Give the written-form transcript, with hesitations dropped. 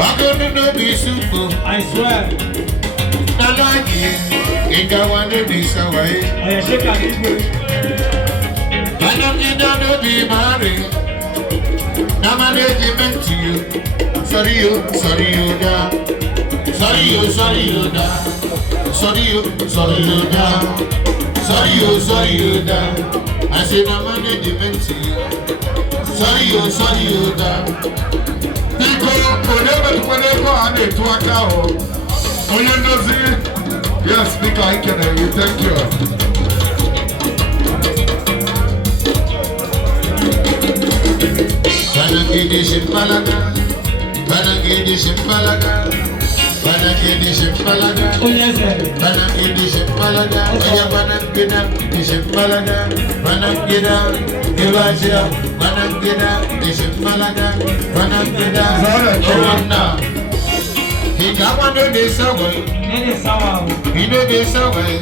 I'm gonna be super. I swear. Nalagi, Inga wanna be so way. I shake a Igwe. I don't gonna be married. Now my lady meant to you. Sorry you da. Sorry you da. Sorry you da. Sorry you da. I said now my lady meant to you. Sorry you da. Whenever I need to work out, when you know see, yes, speaker, I can hear you. Thank you. Banagidi Shimpalaga, Banagidi Shimpalaga, Banagidi Shimpalaga. Oh yes, sir. Banagidi Shimpalaga, Banagida Shimpalaga, Banagida, Givasia, Banagida Shimpalaga, Banagida, Zorana. He got one of this away. It is sour. He know this away.